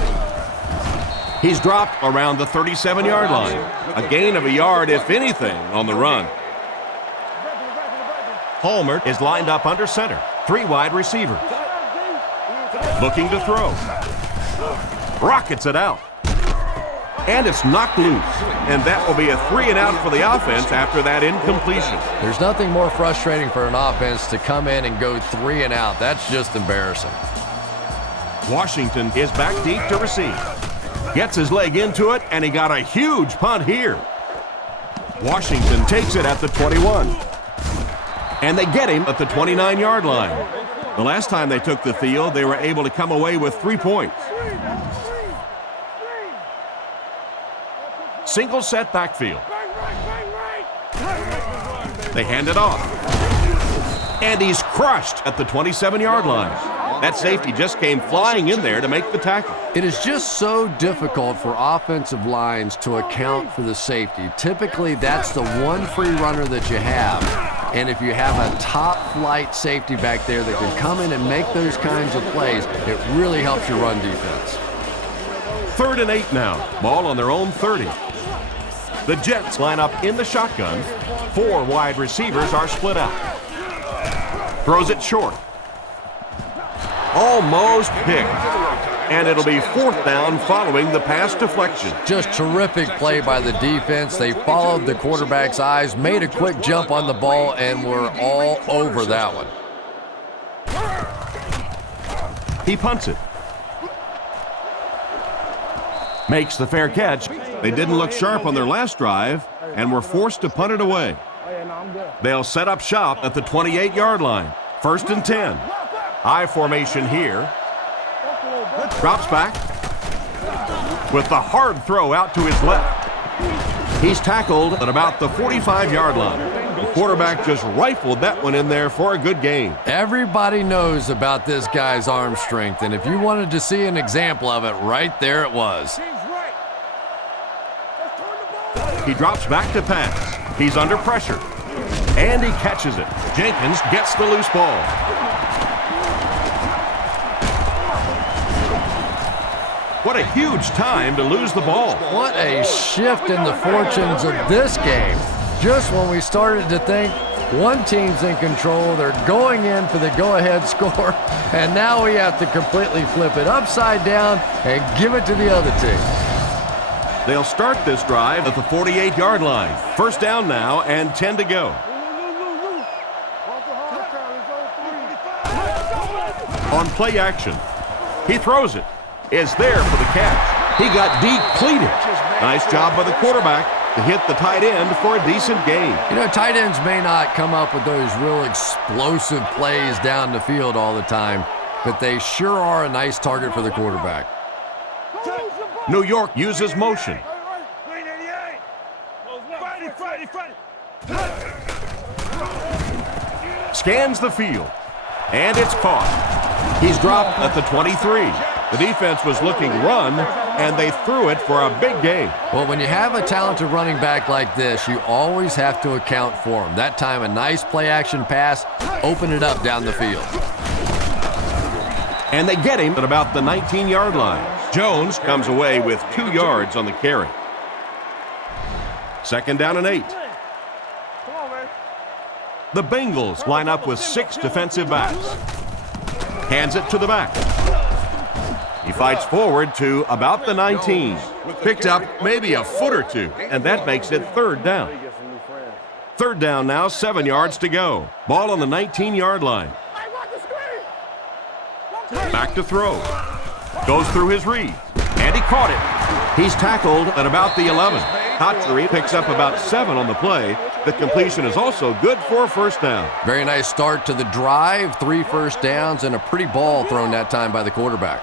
He's dropped around the 37-yard line. A gain of a yard, if anything, on the run. Palmer is lined up under center. 3 wide receivers. Looking to throw. Rockets it out. And it's knocked loose. And that will be a 3-and-out for the offense after that incompletion. There's nothing more frustrating for an offense to come in and go 3-and-out. That's just embarrassing. Washington is back deep to receive. Gets his leg into it, and he got a huge punt here. Washington takes it at the 21. And they get him at the 29-yard line. The last time they took the field, they were able to come away with 3 points. Single set backfield. They hand it off. And he's crushed at the 27-yard line. That safety just came flying in there to make the tackle. It is just so difficult for offensive lines to account for the safety. Typically, that's the one free runner that you have. And if you have a top-flight safety back there that can come in and make those kinds of plays, it really helps your run defense. 3rd and 8 now. Ball on their own 30. The Jets line up in the shotgun. 4 wide receivers are split out. Throws it short. Almost picked. And it'll be 4th down following the pass deflection. Just terrific play by the defense. They followed the quarterback's eyes, made a quick jump on the ball, and were all over that one. He punts it. Makes the fair catch. They didn't look sharp on their last drive and were forced to punt it away. They'll set up shop at the 28-yard line. 1st and 10. High formation here. Drops back with the hard throw out to his left. He's tackled at about the 45-yard line. The quarterback just rifled that one in there for a good gain. Everybody knows about this guy's arm strength, and if you wanted to see an example of it, right there it was. He drops back to pass. He's under pressure. And he catches it. Jenkins gets the loose ball. What a huge time to lose the ball. What a shift in the fortunes of this game. Just when we started to think one team's in control, they're going in for the go-ahead score, and now we have to completely flip it upside down and give it to the other team. They'll start this drive at the 48-yard line. 1st down now and 10 to go. On play action, he throws it. Is there for the catch. He got depleted. Nice job by the quarterback to hit the tight end for a decent gain. You know, tight ends may not come up with those real explosive plays down the field all the time, but they sure are a nice target for the quarterback. New York uses motion. Scans the field, and it's caught. He's dropped at the 23. The defense was looking run, and they threw it for a big gain. Well, when you have a talented running back like this, you always have to account for him. That time, a nice play-action pass, open it up down the field. And they get him at about the 19-yard line. Jones comes away with 2 yards on the carry. 2nd down and 8. The Bengals line up with 6 defensive backs. Hands it to the back. He fights forward to about the 19. Picked up maybe a foot or two, and that makes it 3rd down. 3rd down now, 7 yards to go. Ball on the 19-yard line. Back to throw. Goes through his read, and he caught it. He's tackled at about the 11. Hatchery picks up about 7 on the play. The completion is also good for a 1st down. Very nice start to the drive. 3 first downs and a pretty ball thrown that time by the quarterback.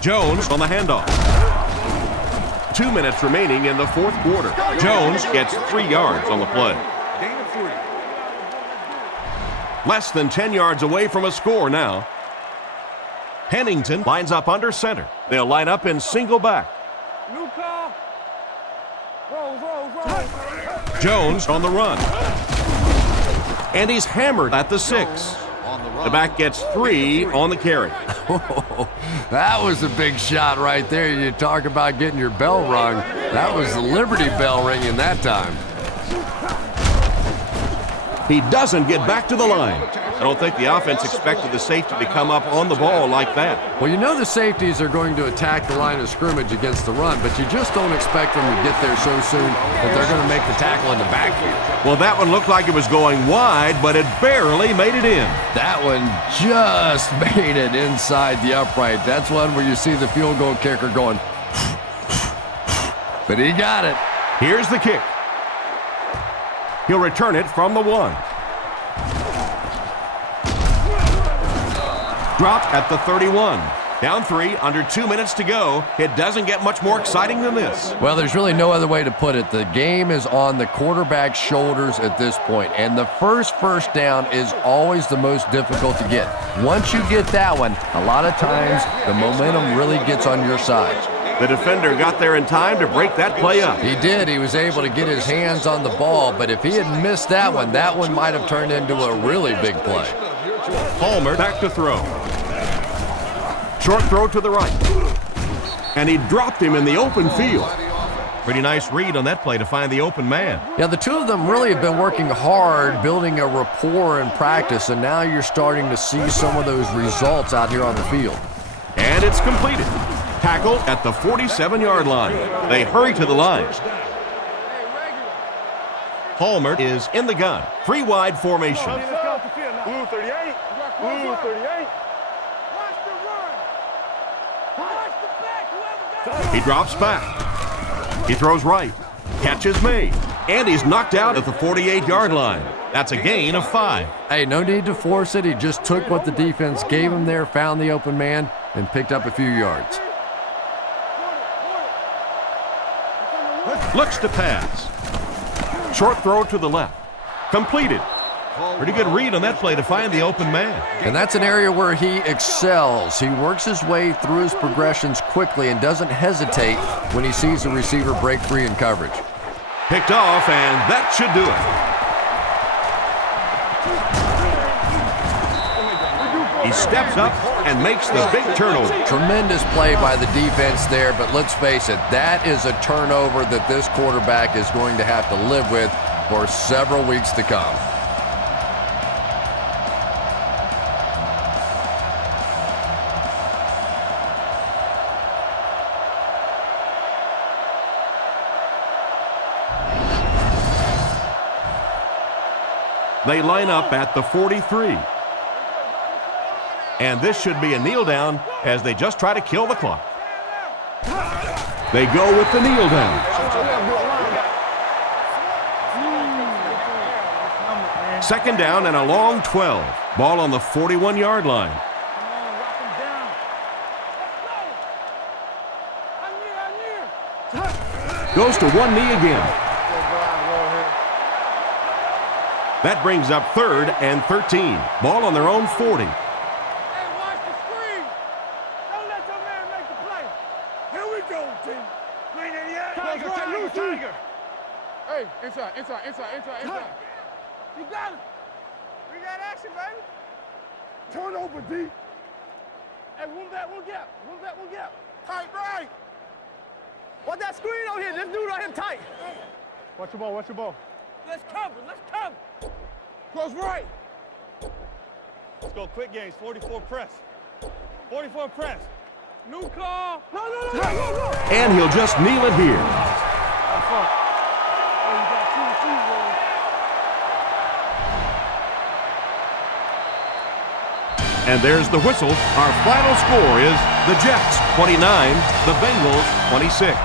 Jones on the handoff. 2 minutes remaining in the 4th quarter. Jones gets 3 yards on the play. Less than 10 yards away from a score now. Pennington lines up under center. They'll line up in single back. Jones on the run. And he's hammered at the 6. The back gets 3 on the carry. That was a big shot right there. You talk about getting your bell rung. That was the Liberty Bell ringing that time. He doesn't get back to the line. I don't think the offense expected the safety to come up on the ball like that. Well, you know the safeties are going to attack the line of scrimmage against the run, but you just don't expect them to get there so soon that they're going to make the tackle in the backfield. Well, that one looked like it was going wide, but it barely made it in. That one just made it inside the upright. That's one where you see the field goal kicker going, but he got it. Here's the kick. He'll return it from the 1. Dropped at the 31. Down 3, under 2 minutes to go. It doesn't get much more exciting than this. Well, there's really no other way to put it. The game is on the quarterback's shoulders at this point, and the first down is always the most difficult to get. Once you get that one, a lot of times the momentum really gets on your side. The defender got there in time to break that play up. He did. He was able to get his hands on the ball, but if he had missed that one might have turned into a really big play. Palmer back to throw. Short throw to the right. And he dropped him in the open field. Pretty nice read on that play to find the open man. Yeah, the two of them really have been working hard, building a rapport in practice, and now you're starting to see some of those results out here on the field. And it's completed. Tackle at the 47-yard line. They hurry to the line. Palmer is in the gun. 3 wide formation. Blue 38. Blue 38. He drops back. He throws right. Catch is made. And he's knocked out at the 48-yard line. That's a gain of 5. Hey, no need to force it. He just took what the defense gave him there, found the open man, and picked up a few yards. Looks to pass. Short throw to the left. Completed. Pretty good read on that play to find the open man. And that's an area where he excels. He works his way through his progressions quickly and doesn't hesitate when he sees a receiver break free in coverage. Picked off, and that should do it. He steps up and makes the big turnover. Tremendous play by the defense there, but let's face it, that is a turnover that this quarterback is going to have to live with for several weeks to come. They line up at the 43. And this should be a kneel down as they just try to kill the clock. They go with the kneel down. Second down and a long 12. Ball on the 41-yard line. Goes to one knee again. That brings up 3rd and 13. Ball on their own 40. Hey, watch the screen. Don't let your man make the play. Here we go, team. Green 88. Tiger. Hey, inside. You got it. We got action, baby. Turn over, D. Hey, one gap. Tight right. Watch that screen over here. This dude right here tight. Watch your ball. Let's cover. Close right. Let's go quick games. 44 press. New call. No. And he'll just kneel it here. And there's the whistle. Our final score is the Jets 29, the Bengals 26.